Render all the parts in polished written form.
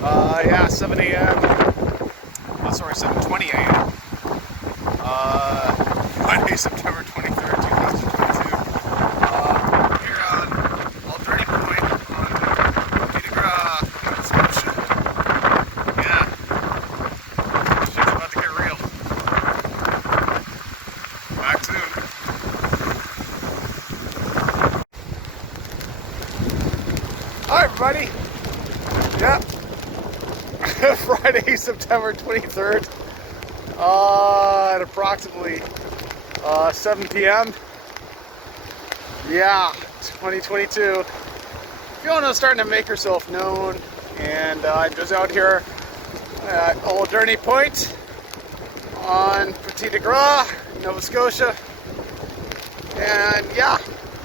Yeah, 7 a.m. Oh, sorry, 7:20 a.m. Friday, September 23rd, 2022. Here on Dirty Point on Petit de Grat, Scotia. Yeah, shit's about to get real. Back soon. Hi, everybody. Yeah. Friday, September 23rd, at approximately 7 p.m. Yeah, 2022. Fiona's starting to make herself known, and I'm just out here at Old Journey Point on Petit de Grat, Nova Scotia, and yeah,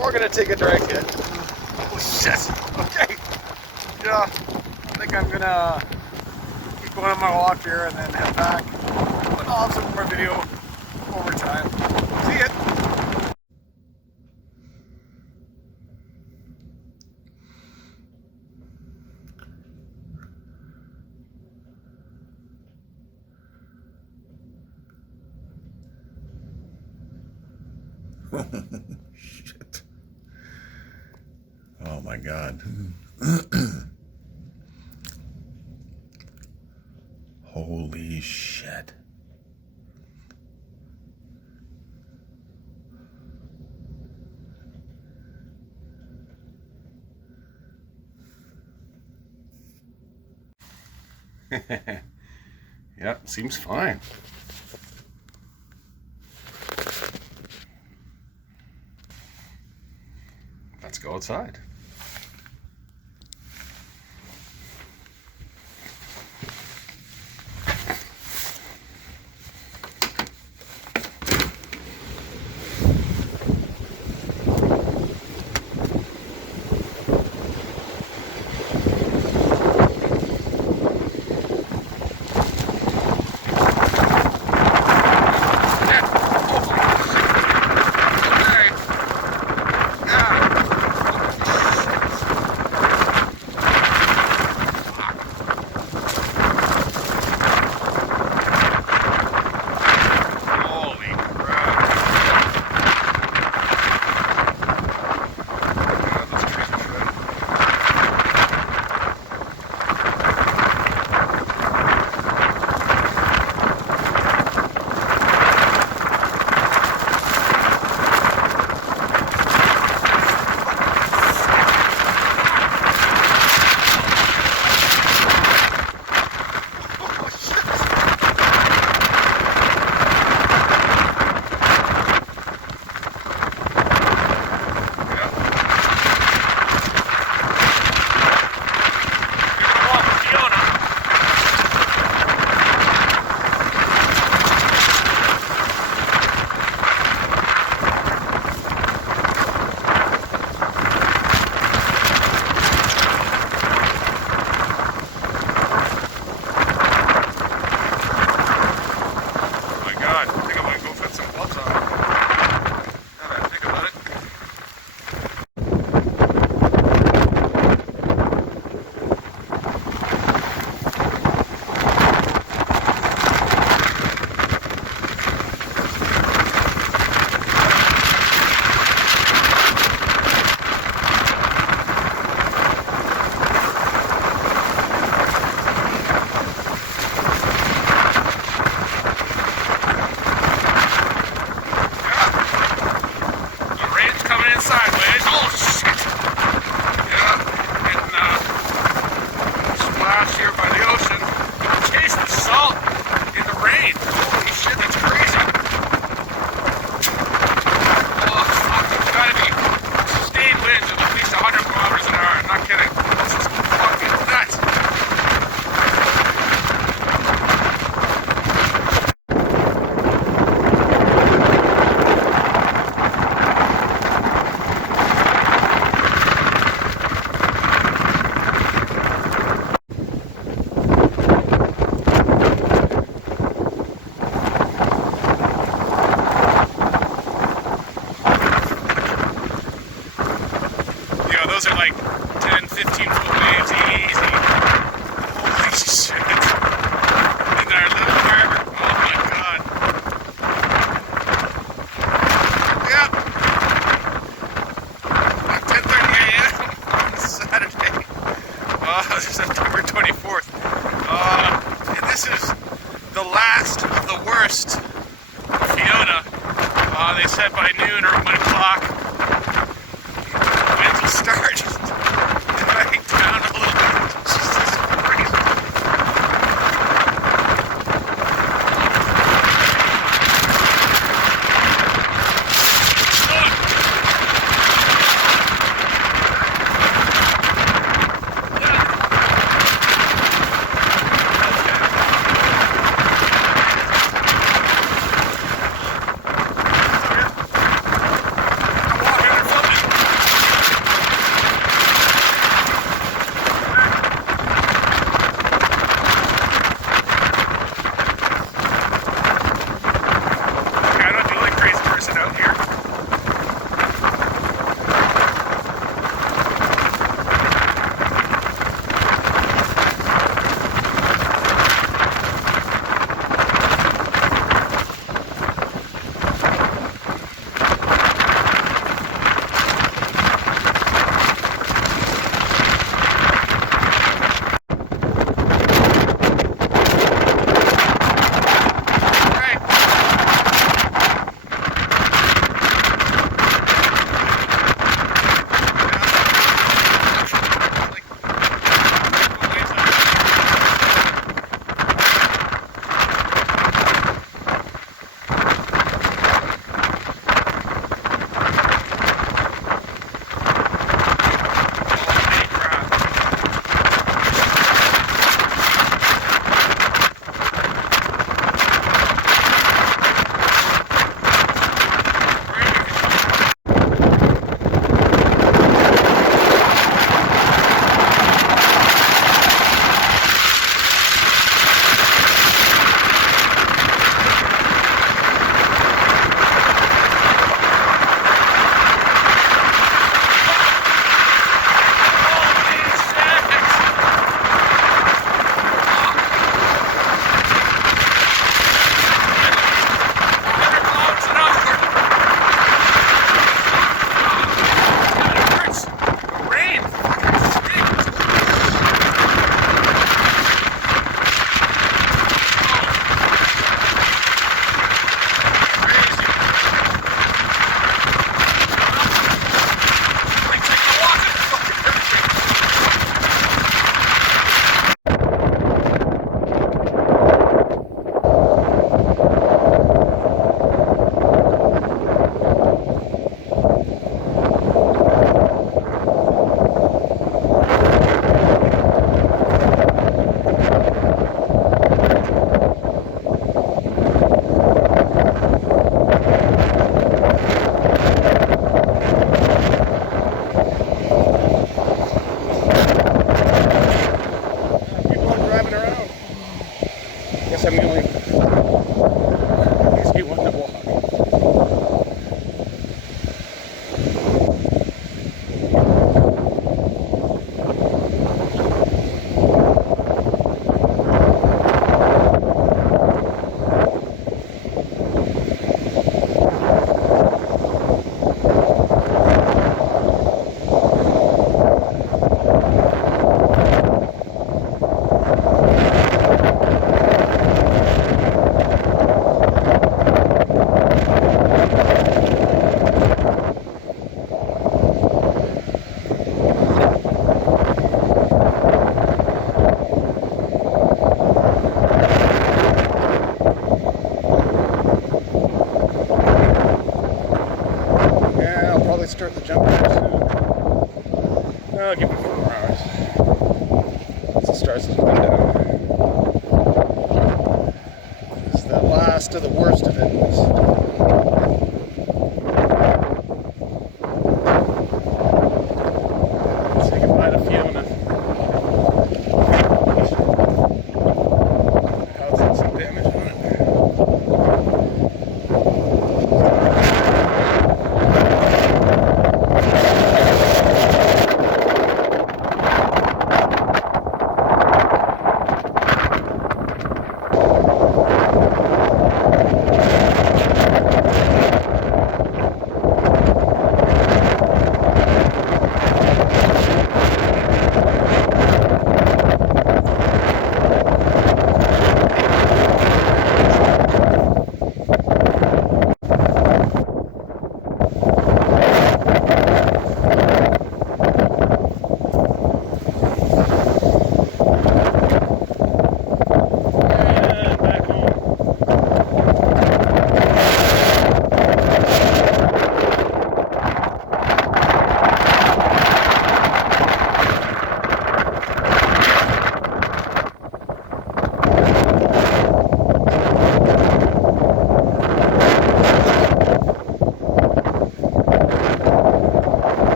we're gonna take a drag hit. Oh shit! Okay, yeah, I think I'm gonna keep going on my walk here and then head back. But I'll have some more video over time. See ya! Shit. Oh my god. Holy shit. Yep, seems fine. Let's go outside. Those are like 10, 15 foot waves, easy. Holy I'll give it 4 more hours. Once it starts to wind down. This is the last of the worst of it. Say goodbye to Fiona.